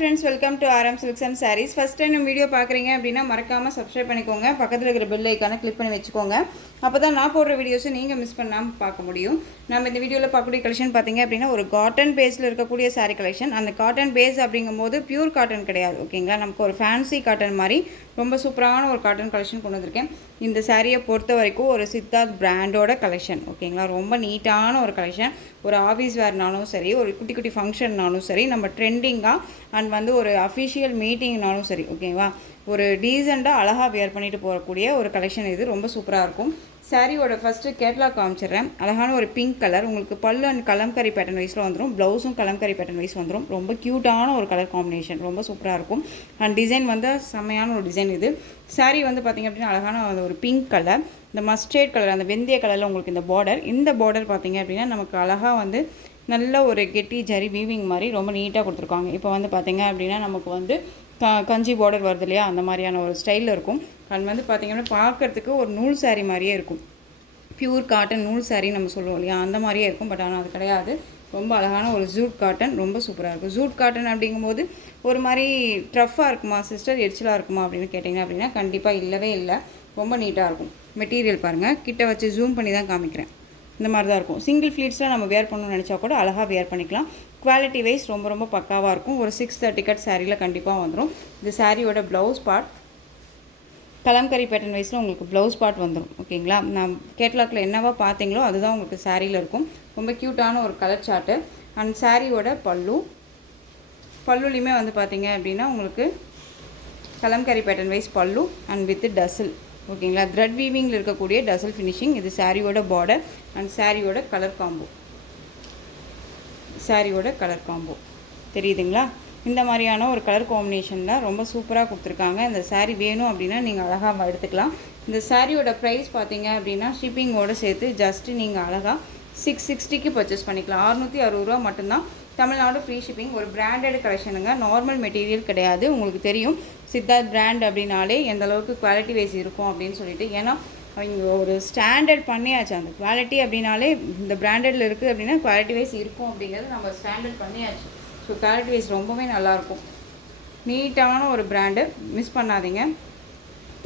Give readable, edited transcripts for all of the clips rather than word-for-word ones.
friends, welcome to RM Silks and Sarees. First time video பார்க்குறீங்க அப்படின்னா மறக்காமல் subscribe பண்ணிக்கோங்க. பக்கத்தில் இருக்கிற பெல் ஐக்கானை கிளிக் பண்ணி வச்சுக்கோங்க. அப்போ தான் நான் போடுற வீடியோஸை நீங்கள் மிஸ் பண்ணாமல் பார்க்க முடியும். நம்ம இந்த வீடியோவில் பார்க்கக்கூடிய கலெக்ஷன் பார்த்தீங்க அப்படின்னா ஒரு காட்டன் பேஸில் இருக்கக்கூடிய சாரீ கலெக்ஷன். அந்த காட்டன் பேஸ் அப்படிங்கும்போது பியூர் காட்டன் கிடையாது, ஓகேங்களா. நமக்கு ஒரு ஃபேன்சி காட்டன் மாதிரி ரொம்ப சூப்பரான ஒரு காட்டன் கலெக்ஷன் கொண்டு வந்திருக்கேன். இந்த சாரியை பொறுத்த வரைக்கும் ஒரு சித்தார்த் பிராண்டோட கலெக்ஷன், ஓகேங்களா. ரொம்ப நீட்டான ஒரு கலெக்ஷன். ஒரு ஆஃபீஸ் வேர்னாலும் சரி, ஒரு குட்டி குட்டி ஃபங்க்ஷன்னாலும் சரி, நம்ம ட்ரெண்டிங்காக அண்ட் வந்து ஒரு அஃபிஷியல் மீட்டிங்னாலும் சரி, ஓகேவா, ஒரு டீசெண்டாக அழகாக வியர் பண்ணிட்டு போகக்கூடிய ஒரு கலெக்ஷன். இது ரொம்ப சூப்பராக இருக்கும். சாரியோட ஃபஸ்ட்டு கேட்லாக் காமிச்சிடுறேன். அழகான ஒரு பிங்க் கலர், உங்களுக்கு பல்லு அண்ட் கலம்கரி பேட்டர்ன் வைஸில் வந்துடும். ப்ளவுஸும் கலம்கரி பேட்டர்ன் வைஸ் வந்துடும். ரொம்ப க்யூட்டான ஒரு கலர் காம்பினேஷன், ரொம்ப சூப்பராக இருக்கும். அண்ட் டிசைன் வந்து செம்மையான ஒரு டிசைன். இது சாரீ வந்து பார்த்திங்க அப்படின்னா அழகான ஒரு பிங்க் கலர், இந்த மஸ்டர்ட் கலர், அந்த வெந்தய கலரில் உங்களுக்கு இந்த பார்டர் பார்த்திங்க அப்படின்னா நமக்கு அழகாக வந்து நல்ல ஒரு கெட்டி ஜரி வீவிங் மாதிரி ரொம்ப நீட்டாக கொடுத்துருக்காங்க. இப்போ வந்து பார்த்திங்க அப்படின்னா நமக்கு வந்து கஞ்சி பார்டர் வருது இல்லையா, அந்த மாதிரியான ஒரு ஸ்டைலில் இருக்கும். அண்ட் வந்து பார்த்திங்கன்னா பார்க்குறதுக்கு ஒரு நூல் சாரீ மாதிரியே இருக்கும். பியூர் காட்டன் நூல் சாரீ நம்ம சொல்லுவோம் இல்லையா, அந்த மாதிரியே இருக்கும். பட் ஆனால் அது கிடையாது. ரொம்ப அழகான ஒரு ஜூட் காட்டன், ரொம்ப சூப்பராக இருக்கும். ஜூட் காட்டன் அப்படிங்கும்போது ஒரு மாதிரி ட்ரஃப்பாக இருக்குமா சிஸ்டர், எரிச்சலாக இருக்குமா அப்படின்னு கேட்டிங்க அப்படின்னா கண்டிப்பாக இல்லவே இல்லை. ரொம்ப நீட்டாக இருக்கும். மெட்டீரியல் பாருங்கள், கிட்ட வச்சு ஜூம் பண்ணி தான் காமிக்கிறேன். இந்த மாதிரி தான் இருக்கும். சிங்கிள் ஃப்ளீட்ஸில் நம்ம வேர் பண்ணணும்னு நினச்சா கூட அழகாக வேர் பண்ணிக்கலாம். குவாலிட்டி வைஸ் ரொம்ப ரொம்ப பக்காவாக இருக்கும். ஒரு 630 கட் சாரியில் கண்டிப்பாக வந்துடும். இந்த சாரியோட ப்ளவுஸ் பார்ட் கலம்கரி பேட்டர்ன் வைஸில் உங்களுக்கு ப்ளவுஸ் பார்ட் வந்துடும், ஓகேங்களா. நான் கேட்லாக்கில் என்னவா பார்த்தீங்களோ அதுதான் உங்களுக்கு சாரியில் இருக்கும். ரொம்ப க்யூட்டான ஒரு கலர் சார்ட்டு. அண்ட் சாரியோட பல்லுலையுமே வந்து பார்த்தீங்க அப்படின்னா உங்களுக்கு கலம்கரி பேட்டர்ன் வைஸ் பல்லு அண்ட் வித் டசில், ஓகேங்களா. த்ரெட் வீவிங்கில் இருக்கக்கூடிய டசல் ஃபினிஷிங். இது சாரியோட பார்டர் அண்ட் சாரியோட கலர் காம்போ தெரியுதுங்களா. இந்த மாதிரியான ஒரு கலர் காம்பினேஷனில் ரொம்ப சூப்பராக கொடுத்துருக்காங்க. இந்த சாரீ வேணும் அப்படின்னா நீங்கள் அழகாக எடுத்துக்கலாம். இந்த சாரியோட ப்ரைஸ் பார்த்தீங்க அப்படின்னா ஷிப்பிங்கோடு சேர்த்து ஜஸ்ட்டு நீங்கள் அழகாக 660க்கு பர்ச்சேஸ் பண்ணிக்கலாம். 660 ரூபா மட்டும்தான். Tamil Nadu free shipping. ஒரு பிராண்டட் கலெக்ஷனுங்க, நார்மல் மெட்டீரியல் கிடையாது. உங்களுக்கு தெரியும் சித்தார்த் பிராண்ட் அப்படின்னாலே எந்த அளவுக்கு குவாலிட்டி வைஸ் இருக்கும் அப்படின்னு சொல்லிட்டு. ஏன்னா அவங்க ஒரு ஸ்டாண்டர்ட் பண்ணியாச்சு. அந்த குவாலிட்டி அப்படின்னாலே இந்த பிராண்டடில் இருக்குது அப்படின்னா குவாலிட்டி வைஸ் இருக்கும் அப்படிங்கிறது நம்ம ஸ்டாண்டர்ட் பண்ணியாச்சு. ஸோ குவாலிட்டி வைஸ் ரொம்பவே நல்லாயிருக்கும். நீட்டான ஒரு பிராண்டு, மிஸ் பண்ணாதீங்க.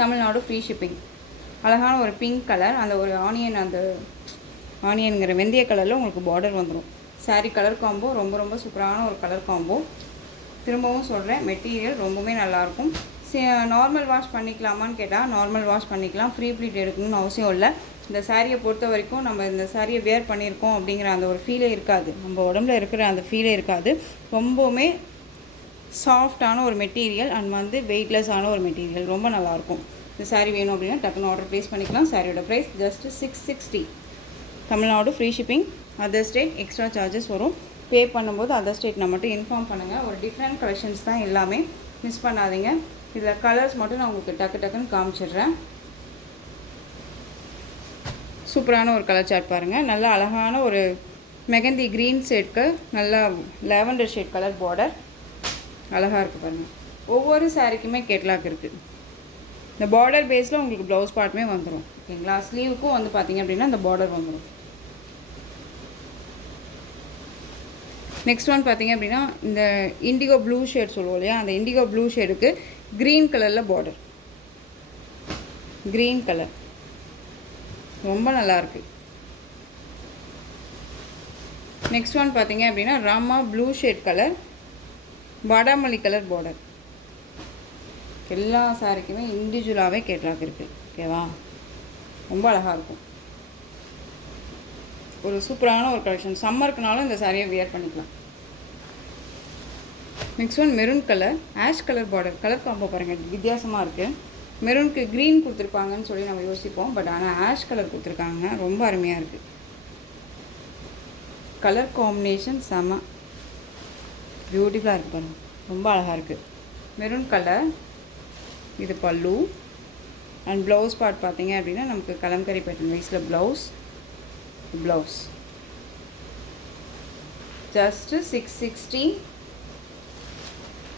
Tamil Nadu free shipping. அழகான ஒரு பிங்க் கலர், அந்த ஒரு ஆனியனுங்கிற வெந்தய கலரில் உங்களுக்கு பார்டர் வந்துடும். சாரீ கலர் காம்போ ரொம்ப ரொம்ப சூப்பரான ஒரு கலர் காம்போ. திரும்பவும் சொல்கிறேன், மெட்டீரியல் ரொம்பவே நல்லாயிருக்கும். நார்மல் வாஷ் பண்ணிக்கலாமான்னு கேட்டால் நார்மல் வாஷ் பண்ணிக்கலாம். ஃப்ரீ ப்ளீட் எடுக்கணும்னு அவசியம் இல்லை. இந்த சாரியை பொறுத்த வரைக்கும் நம்ம இந்த சாரியை வேர் பண்ணியிருக்கோம் அப்படிங்கிற அந்த ஒரு ஃபீலே இருக்காது. நம்ம உடம்புல இருக்கிற அந்த ஃபீலே இருக்காது. ரொம்பவுமே சாஃப்டான ஒரு மெட்டீரியல் அண்ட் வந்து வெயிட்லெஸ்ஸான ஒரு மெட்டீரியல், ரொம்ப நல்லாயிருக்கும். இந்த சாரீ வேணும் அப்படின்னா டக்குன்னு ஆர்டர் ப்ளேஸ் பண்ணிக்கலாம். சாரியோட price just 660. Tamil Nadu free shipping. Other state extra charges வரும். பே பண்ணும்போது அதர் ஸ்டேட் மட்டும் இன்ஃபார்ம் பண்ணுங்கள். ஒரு டிஃப்ரெண்ட் கலெக்ஷன்ஸ் தான் எல்லாமே, மிஸ் பண்ணாதீங்க. இதில் கலர்ஸ் மட்டும் நான் உங்களுக்கு டக்குன்னு காமிச்சிடுறேன். சூப்பரான ஒரு கலர் சார்ட் பாருங்கள். நல்லா அழகான ஒரு மெகந்தி க்ரீன் ஷேட்க்கு நல்லா லாவெண்டர் ஷேட் கலர் பார்டர் அழகாக இருக்குது பாருங்கள். ஒவ்வொரு சாரிக்குமே கேட்லாக் இருக்குது. இந்த பார்டர் பேஸில் உங்களுக்கு ப்ளவுஸ் பார்ட்டுமே வந்துடும், ஓகேங்களா. ஸ்லீவுக்கும் வந்து பார்த்திங்க அப்படின்னா இந்த பார்டர் வந்துடும். நெக்ஸ்ட் ஒன் பார்த்திங்க அப்படின்னா இந்த இண்டிகோ ப்ளூ ஷேட் சொல்லுவோம் இல்லையா, அந்த இண்டிகோ ப்ளூ ஷேடுக்கு க்ரீன் கலரில் பார்டர், க்ரீன் கலர் ரொம்ப நல்லாயிருக்கு. நெக்ஸ்ட் ஒன் பார்த்திங்க அப்படின்னா ராமா ப்ளூ ஷேட் கலர், வாடாமல்லி கலர் பார்டர். எல்லா சாரிக்குமே இண்டிவிஜுவலாகவே கேட்லாக் இருக்குது, ஓகேவா. ரொம்ப அழகாக இருக்கும். ஒரு சூப்பரான ஒரு கலெக்ஷன். சம்மருக்குனாலும் இந்த சாரியை வியர் பண்ணிக்கலாம். Next one maroon colour, ash colour border. Colour combo பாருங்கள், வித்தியாசமாக இருக்குது. மெரூனுக்கு க்ரீன் கொடுத்துருப்பாங்கன்னு சொல்லி நம்ம யோசிப்போம். பட் ஆனால் ஆஷ் கலர் கொடுத்துருக்காங்க. ரொம்ப அருமையாக இருக்குது. கலர் காம்பினேஷன் செம பியூட்டிஃபுல்லாக இருக்குது பாருங்கள், ரொம்ப அழகாக இருக்குது. மெரூன் கலர், இது பல்லு அண்ட் ப்ளவுஸ் பார்ட் பார்த்தீங்க அப்படின்னா நமக்கு கலம்கரி பேட்டர்ன் வைஸில் blouse just 660.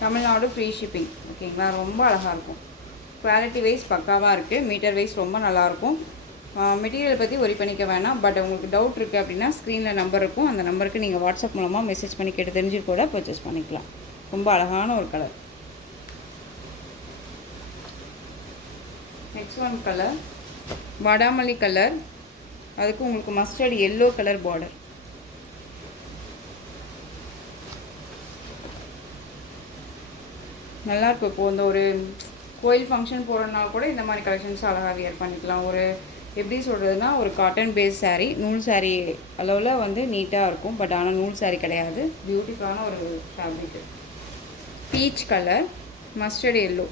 Tamil Nadu free shipping, ஓகேங்களா. ரொம்ப அழகாக இருக்கும். குவாலிட்டி வைஸ் பக்காவாக இருக்குது. மீட்டர் வைஸ் ரொம்ப நல்லாயிருக்கும். மெட்டீரியல் பற்றி ஒரி பண்ணிக்க வேணாம். பட் உங்களுக்கு டவுட் இருக்குது அப்படின்னா ஸ்க்ரீனில் நம்பர் இருக்கும். அந்த நம்பருக்கு நீங்கள் வாட்ஸ்அப் மூலமாக மெசேஜ் பண்ணி கேட்டு தெரிஞ்சு கூட பர்ச்சேஸ் பண்ணிக்கலாம். ரொம்ப அழகான ஒரு கலர். நெக்ஸ்ட் ஒன் கலர் வாடாமல்லி கலர், அதுக்கு உங்களுக்கு மஸ்டர்ட் எல்லோ கலர் பார்டர். நல்லாயிருக்கும். இப்போது இந்த ஒரு கோயில் ஃபங்க்ஷன் போகிறதுனா கூட இந்த மாதிரி கலெக்ஷன்ஸ் அழகாக வியர் பண்ணிக்கலாம். ஒரு எப்படி சொல்கிறதுனா ஒரு காட்டன் பேஸ் சாரீ, நூல் சாரீ அளவில் வந்து நீட்டாக இருக்கும். பட் ஆனால் நூல் சாரீ கிடையாது, பியூட்டிஃபுல்லான ஒரு fabric. Peach colour, mustard yellow,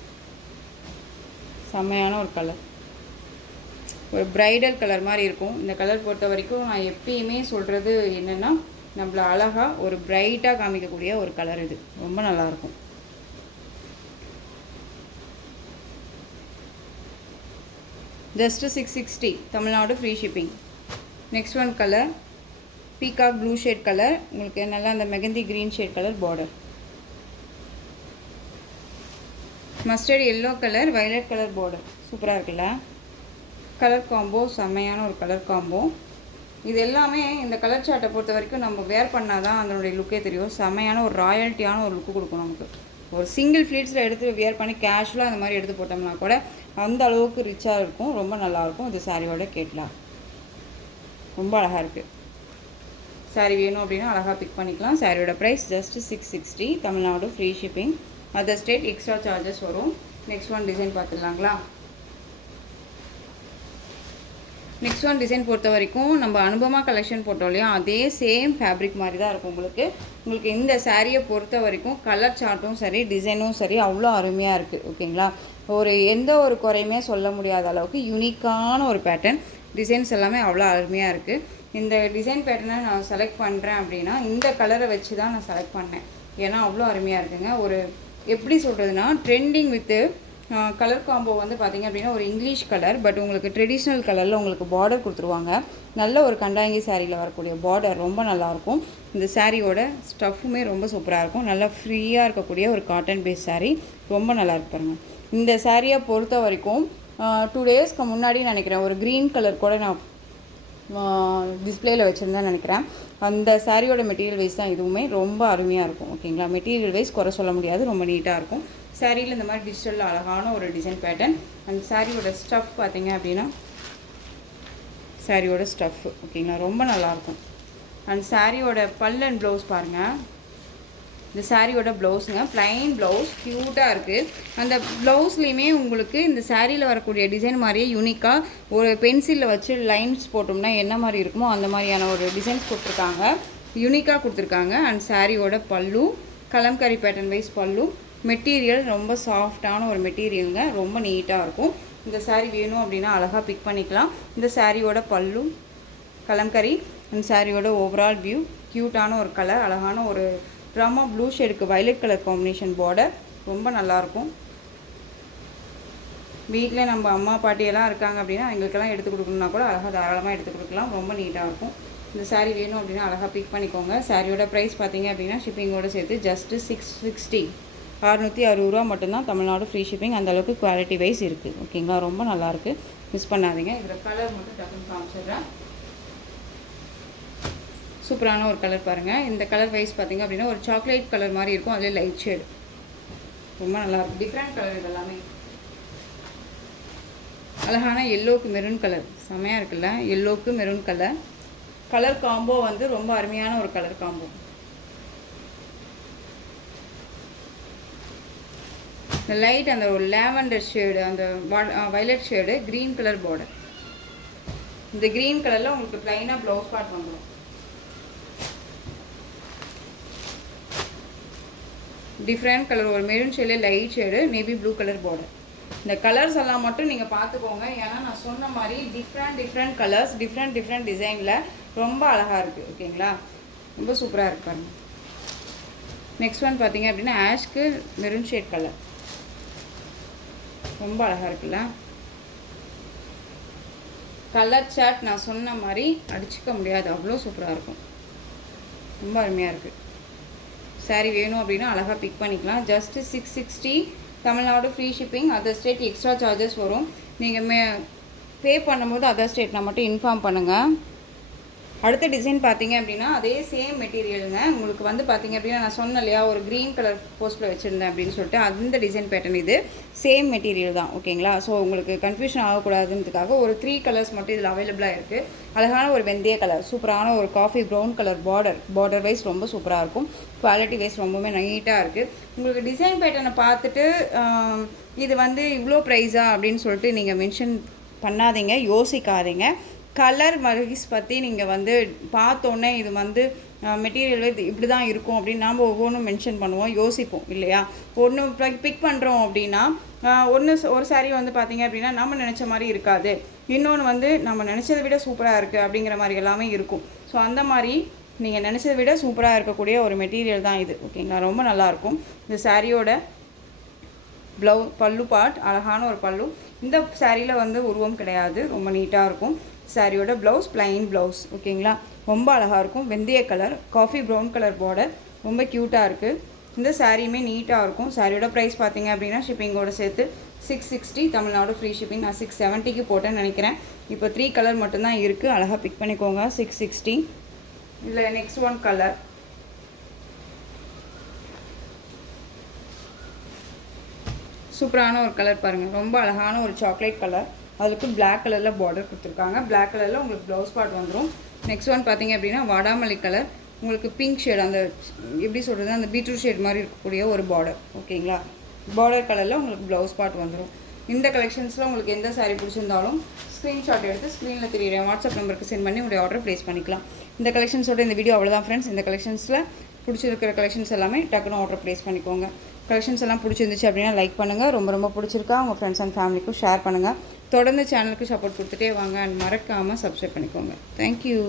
செம்மையான ஒரு கலர். ஒரு ப்ரைடல் கலர் மாதிரி இருக்கும். இந்த கலர் பொறுத்த வரைக்கும் நான் எப்பயுமே சொல்கிறது என்னென்னா, நம்மளை அழகாக ஒரு ப்ரைட்டாக காமிக்கக்கூடிய ஒரு கலர். இது ரொம்ப நல்லாயிருக்கும். Just 660 Tamil Nadu free shipping. Next one colour peacock blue shade colour, உங்களுக்கு நல்லா அந்த mehndi green shade colour border. Mustard yellow colour, violet colour border. சூப்பராக இருக்குல்ல? கலர் காம்போ செம்மையான ஒரு கலர் காம்போ. இது எல்லாமே இந்த கலர் சார்ட்டை பொறுத்த வரைக்கும் நம்ம வேர் பண்ணால் தான் அதனுடைய லுக்கே தெரியும். செம்மையான ஒரு ராயல்ட்டியான ஒரு லுக்கு கொடுக்கும் நமக்கு. ஒரு சிங்கிள் ஃப்ளீட்ஸில் எடுத்து வியர் பண்ணி கேஷுவலாக அந்த மாதிரி எடுத்து போட்டோம்னா கூட அந்த அளவுக்கு ரிச்சாக இருக்கும். ரொம்ப நல்லாயிருக்கும். இது சாரியோட கேட்கலாம். ரொம்ப அழகாக இருக்குது. சாரீ வேணும் அப்படின்னா அழகாக பிக் பண்ணிக்கலாம். சாரியோட price just 660 Tamil Nadu free shipping. Other state extra charges வரும். நெக்ஸ்ட் ஒன் டிசைன் பார்த்துடலாங்களா? நெக்ஸ்ட் ஒன் டிசைன் பொறுத்த வரைக்கும் நம்ம அனுபமா கலெக்ஷன் போட்டோம் இல்லையா, அதே சேம் ஃபேப்ரிக் மாதிரி தான் இருக்கும் உங்களுக்கு இந்த சாரியை பொறுத்த வரைக்கும் கலர் சார்ட்டும் சரி, டிசைனும் சரி அவ்வளோ அருமையாக இருக்குது. ஓகேங்களா? ஒரு எந்த ஒரு குறையுமே சொல்ல முடியாத அளவுக்கு யூனிக்கான ஒரு பேட்டர்ன். டிசைன்ஸ் எல்லாமே அவ்வளோ அருமையாக இருக்குது. இந்த டிசைன் பேட்டர்னை நான் செலக்ட் பண்ணுறேன் அப்படின்னா இந்த கலரை வச்சு தான் நான் செலக்ட் பண்ணேன். ஏன்னா அவ்வளோ அருமையாக இருக்குங்க. ஒரு எப்படி சொல்கிறதுனா ட்ரெண்டிங் வித்து கலர் காம்போ வந்து பார்த்திங்க அப்படின்னா ஒரு இங்கிலீஷ் கலர், பட் உங்களுக்கு ட்ரெடிஷ்னல் கலரில் உங்களுக்கு பார்டர் கொடுத்துருவாங்க. நல்ல ஒரு கண்டாங்கி சாரியில் வரக்கூடிய பார்டர் ரொம்ப நல்லாயிருக்கும். இந்த சாரியோட ஸ்டஃப்புமே ரொம்ப சூப்பராக இருக்கும். நல்லா ஃப்ரீயாக இருக்கக்கூடிய ஒரு காட்டன் பேஸ் சாரீ ரொம்ப நல்லாயிருக்கு பாருங்கள். இந்த சாரியை பொறுத்த வரைக்கும் 2 டேஸ்க்கு முன்னாடி நினைக்கிறேன் ஒரு க்ரீன் கலர் கூட நான் டிஸ்பிளேயில் வச்சுருந்தேன் நினைக்கிறேன். அந்த சாரியோட மெட்டீரியல் வைஸ் தான் இதுவுமே ரொம்ப அருமையாக இருக்கும். ஓகேங்களா? மெட்டீரியல் வைஸ் குறை சொல்ல முடியாது, ரொம்ப நீட்டாக இருக்கும். சாரியில் இந்த மாதிரி டிஜிட்டலில் அழகான ஒரு டிசைன் பேட்டர்ன். அந்த சாரியோட ஸ்டஃப் பார்த்தீங்க அப்படின்னா சாரியோட ஸ்டஃப் ஓகேங்களா ரொம்ப நல்லாயிருக்கும். அண்ட் சாரியோட பல் அண்ட் ப்ளவுஸ் பாருங்கள். இந்த சாரியோட ப்ளவுஸுங்க ப்ளைன் ப்ளவுஸ் க்யூட்டாக இருக்குது. அந்த ப்ளவுஸ்லேயுமே உங்களுக்கு இந்த சாரியில் வரக்கூடிய டிசைன் மாதிரியே யூனிக்காக ஒரு பென்சிலில் வச்சு லைன்ஸ் போட்டோம்னா என்ன மாதிரி இருக்குமோ அந்த மாதிரியான ஒரு டிசைன்ஸ் கொடுத்துருக்காங்க. யூனிக்காக கொடுத்துருக்காங்க. அண்ட் சாரியோட பல்லு கலம்கரி பேட்டர்ன் வைஸ் பல்லு. மெட்டீரியல் ரொம்ப சாஃப்டான ஒரு மெட்டீரியலுங்க, ரொம்ப நீட்டாக இருக்கும். இந்த சாரீ வேணும் அப்படின்னா அழகாக பிக் பண்ணிக்கலாம். இந்த சாரியோட பல்லு கலம்கரி. அந்த சாரியோட ஓவரால் வியூ க்யூட்டான ஒரு கலர், அழகான ஒரு ட்ராமா ப்ளூ ஷேடுக்கு வயலட் கலர் காம்பினேஷன் பார்டர் ரொம்ப நல்லாயிருக்கும். வீட்டில் நம்ம அம்மா பாட்டியெல்லாம் இருக்காங்க அப்படின்னா எங்களுக்கெல்லாம் எடுத்து கொடுக்கணுன்னா கூட அழகாக தாராளமாக எடுத்து கொடுக்கலாம். ரொம்ப நீட்டாக இருக்கும். இந்த சாரீ வேணும் அப்படின்னா அழகாக பிக் பண்ணிக்கோங்க. சாரியோட ப்ரைஸ் பார்த்தீங்க அப்படின்னா ஷிப்பிங்கோடு சேர்த்து ஜஸ்ட்டு 660 660 ரூபா மட்டும்தான். Tamil Nadu free shipping. அந்தளவுக்கு குவாலிட்டி வைஸ் இருக்குது. ஓகேங்களா? ரொம்ப நல்லாயிருக்கு, மிஸ் பண்ணாதீங்க. இதில் கலர் மட்டும் டக்குன்னு காமிச்சிடுறேன். சூப்பரான ஒரு கலர் பாருங்கள். இந்த கலர் வைஸ் பார்த்திங்க அப்படின்னா ஒரு சாக்லேட் கலர் மாதிரி இருக்கும், அதில் லைட் ஷேடு ரொம்ப நல்லாயிருக்கும். டிஃப்ரெண்ட் கலர் இதெல்லாமே. அழகான எல்லோவுக்கு மெரூன் கலர் செம்மையாக இருக்குல்ல? எல்லோவுக்கு மெரூன் கலர் கலர் காம்போ வந்து ரொம்ப அருமையான ஒரு கலர் காம்போ. இந்த லைட் அந்த ஒரு லேவண்டர் ஷேடு, அந்த violet shade, green colour border. இந்த க்ரீன் கலரில் உங்களுக்கு ப்ளைனாக ப்ளவுஸ் பார்ட் வந்துடும். டிஃப்ரெண்ட் கலர் ஒரு maroon shade, light shade, navy blue colour border. இந்த கலர்ஸ் எல்லாம் மட்டும் நீங்கள் பார்த்துக்கோங்க. ஏன்னா நான் சொன்ன மாதிரி டிஃப்ரெண்ட் கலர்ஸ் டிஃப்ரெண்ட் டிசைனில் ரொம்ப அழகாக இருக்குது. ஓகேங்களா? ரொம்ப சூப்பராக இருக்கு பாருங்க. நெக்ஸ்ட் ஒன் பார்த்தீங்க அப்படின்னா ஆஷ்க்கு மெரூன் ஷேட் கலர் ரொம்ப அழகாக இருக்குல்ல? கலர் சார்ட் நான் சொன்ன மாதிரி அடிச்சுக்க முடியாது, அவ்வளோ சூப்பராக இருக்கும். ரொம்ப அருமையாக இருக்குது. சாரீ வேணும் அப்படின்னா அழகாக பிக் பண்ணிக்கலாம். Just 660 Tamil Nadu free shipping. Other state extra charges வரும். நீங்கள் பே பண்ணும்போது அதர் ஸ்டேட்னா மட்டும் இன்ஃபார்ம் பண்ணுங்கள். அடுத்த டிசைன் பார்த்தீங்க அப்படின்னா அதே சேம் மெட்டீரியலுங்க. உங்களுக்கு வந்து பார்த்தீங்க அப்படின்னா நான் சொன்னேன் இல்லையா, ஒரு க்ரீன் கலர் போஸ்ட்டில் வச்சுருந்தேன் அப்படின்னு சொல்லிட்டு, அந்த டிசைன் பேட்டர்ன் இது. சேம் மெட்டீரியல் தான், ஓகேங்களா. ஸோ உங்களுக்கு கன்ஃபியூஷன் ஆகக்கூடாதுன்றதுக்காக ஒரு 3 கலர்ஸ் மட்டும் இதில் அவைலபிளாக இருக்குது. அழகான ஒரு வெந்தய கலர், சூப்பரான ஒரு coffee brown colour border wise ரொம்ப சூப்பராக இருக்கும். குவாலிட்டி வைஸ் ரொம்பவுமே நீட்டாக இருக்குது. உங்களுக்கு டிசைன் பேட்டர்னை பார்த்துட்டு இது வந்து இவ்வளோ ப்ரைஸா அப்படின்னு சொல்லிட்டு நீங்கள் மென்ஷன் பண்ணாதீங்க, யோசிக்காதீங்க. கலர் வைஸ் பற்றி நீங்கள் வந்து பார்த்தோன்னே இது வந்து மெட்டீரியல் இது இப்படி தான் இருக்கும் அப்படின்னு நாம் ஒவ்வொன்றும் மென்ஷன் பண்ணுவோம், யோசிப்போம் இல்லையா. ஒன்று பிக் பண்ணுறோம் அப்படின்னா ஒரு சாரீ வந்து பார்த்திங்க அப்படின்னா நம்ம நினச்ச மாதிரி இருக்காது, இன்னொன்று வந்து நம்ம நினச்சதை விட சூப்பராக இருக்குது அப்படிங்கிற மாதிரி எல்லாமே இருக்கும். ஸோ அந்த மாதிரி நீங்கள் நினச்சதை விட சூப்பராக இருக்கக்கூடிய ஒரு மெட்டீரியல் தான் இது, ஓகேங்களா. ரொம்ப நல்லாயிருக்கும். இந்த சாரியோட பல்லு பார்ட் அழகான ஒரு பல்லு. இந்த சாரியில் வந்து உருவம் கிடையாது, ரொம்ப நீட்டாக இருக்கும். சாரியோட ப்ளவுஸ் ப்ளைன் ப்ளவுஸ், ஓகேங்களா. ரொம்ப அழகாக இருக்கும். வெந்தய colour coffee brown colour border, ரொம்ப க்யூட்டாக இருக்குது. இந்த சாரியுமே நீட்டாக இருக்கும். சாரியோட ப்ரைஸ் பார்த்தீங்க அப்படின்னா ஷிப்பிங்கோட சேர்த்து 660, தமிழ்நாடு ஃப்ரீ ஷிப்பிங். நான் 670க்கு போட்டேன்னு நினைக்கிறேன். இப்போ 3 கலர் மட்டும்தான் இருக்குது, அழகாக பிக் பண்ணிக்கோங்க. 660. இல்லை நெக்ஸ்ட் ஒன் கலர், சூப்பரான ஒரு கலர் பாருங்கள், ரொம்ப அழகான ஒரு சாக்லேட் கலர். அதுக்கு பிளாக் கலரில் பார்டர் கொடுத்துருக்காங்க. பிளாக் கலரில் உங்களுக்கு ப்ளவுஸ் பார்ட் வந்துடும். நெக்ஸ்ட் ஒன் பார்த்தீங்க அப்படின்னா வாடாமல்லி கலர், உங்களுக்கு பிங்க் ஷேட், அந்த எப்படி சொல்கிறது, அந்த பீட்ரூட் ஷேட் மாதிரி இருக்கக்கூடிய ஒரு பார்டர், ஓகேங்களா. பார்டர் கலரில் உங்களுக்கு ப்ளவுஸ் பார்ட் வந்துடும். இந்த கலெக்ஷன்ஸில் உங்களுக்கு எந்த சாரீ பிடிச்சிருந்தாலும் ஸ்க்ரீன்ஷாட் எடுத்து ஸ்க்ரீனில் தெரியுற வாட்ஸ்அப் நம்பருக்கு சென்ட் பண்ணி உங்களுடைய ஆர்டர் ப்ளேஸ் பண்ணிக்கலாம். இந்த கலெக்ஷன்ஸோட இந்த வீடியோ அவ்வளோதான் ஃப்ரெண்ட்ஸ். இந்த கலெக்ஷன்ஸில் பிடிச்சிருக்கிற கலெக்ஷன்ஸ் எல்லாமே டக்குன்னு ஆர்டர் ப்ளேஸ் பண்ணிக்கோங்க. கலெக்ஷன்ஸ் எல்லாம் பிடிச்சிருந்துச்சு அப்படின்னா லைக் பண்ணுங்கள். ரொம்ப பிடிச்சிருக்கா உங்கள் ஃப்ரெண்ட்ஸ் அண்ட் ஃபேமிலிக்கும் ஷேர் பண்ணுங்கள். தொடர்ந்து சேனலுக்கு சப்போர்ட் கொடுத்துட்டே வாங்க. அண்ட் மறக்காமல் சப்ஸ்கிரைப் பண்ணிக்கோங்க. தேங்க்யூ.